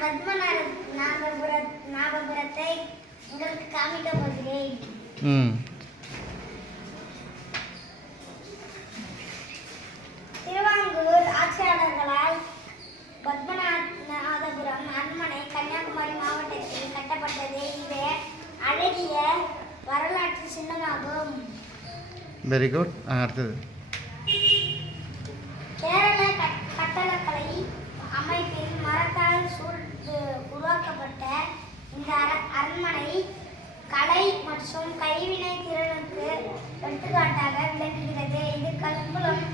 பத்மநாத நாகபுர நாகபுரத்தை உங்களுக்கு காமிக்க போகிறேன். ம். திருவாங்கூர் ஆட்சியாளர்களால் பத்மநாதபுரம் அரண்மனை கன்னியாகுமரி மாவட்டத்தில் கட்டப்பட்டது. இது அழகிய வரலாற்று சின்னமாகும். வெரி குட் அடுத்தது. கேரள கட்- கட்டடக்கலை அமைப்பில் மரத்தால் சூழ்ந்து உருவாக்கப்பட்ட இந்த அர- அரண்மனை கலை மற்றும் கைவினை திறனுக்கு எடுத்துக்காட்டாக விளங்குகிறது. இது கல்குளம்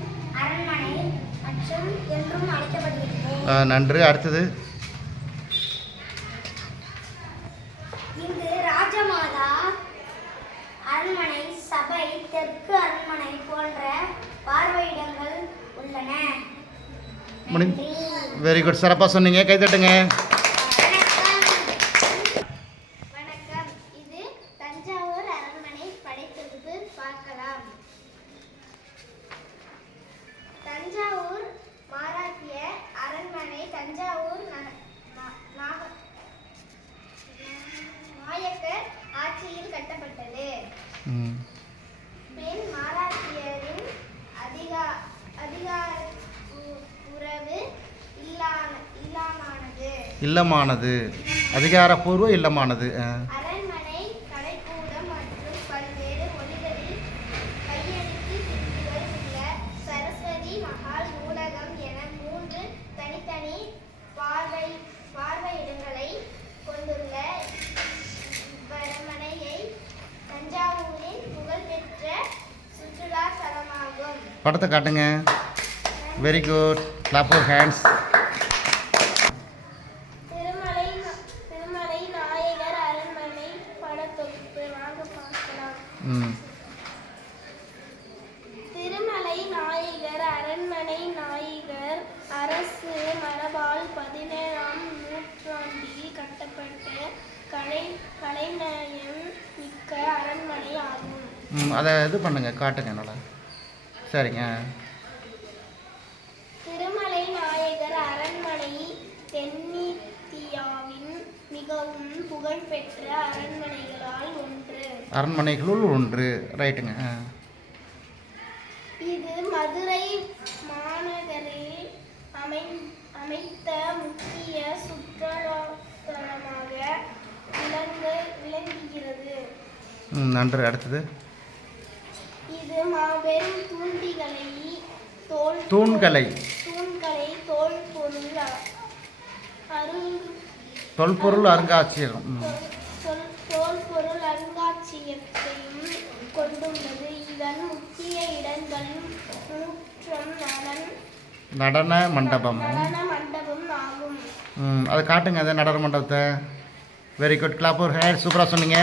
அரண்மனை மற்றும் என்றும் அழைக்கப்படுகிறது. நன்று. அடுத்தது. இங்கு ராஜமாதா அரண்மனை சபை தெற்கு அரண்மனை போன்ற பார்வையிடங்கள் உள்ளன. வெரி குட் சிறப்பாக சொன்னீங்க. கைத்தட்டுங்க புகழ்பெற்ற சுற்றுலா தலமாகும் படத்தை காட்டுங்க. Very good clap hands Thirumalai Thirumalai Nayakar அரண்மனை படத்தொகுப்பு வாங்க பார்க்கலாம் ம் திருமலை நாயகர் அரண்மனை நாயகர் அரசு மரபால் பதினேழாம் நூற்றாண்டில் கட்டப்பட்ட கலை கலைநயம் மிக்க அரண்மனை ஆகும். அதை இது பண்ணுங்க காட்டுங்க நல்லா. சரிங்க திருமலை நாயகர் அரண்மனை தென்னிந்தியாவின் மிகவும் புகழ்பெற்ற அரண்மனைகளால் ஒன்று. அரண்மனைகளுள் ஒன்று. ரைட்டுங்க. இது மதுரை மாநகரில் அமை அமைத்த முக்கிய சுற்றுலாத்தலமாக விளங்க விளங்குகிறது. நன்று. அடுத்தது. இது மாபெரும் தூண்டிகளை தோல் தூண்களை. தொல்பொருள் அருங்காட்சியகம். அருங்காட்சியகத்தையும் கொண்டுள்ளது. இதன் முக்கிய இடங்கள் நூற்றம் நடன மண்டபம். மண்டபம் ஆகும். ம் அதை காட்டுங்க அதை நடன மண்டபத்தை. Very good clap four hand சூப்பராக சொன்னீங்க.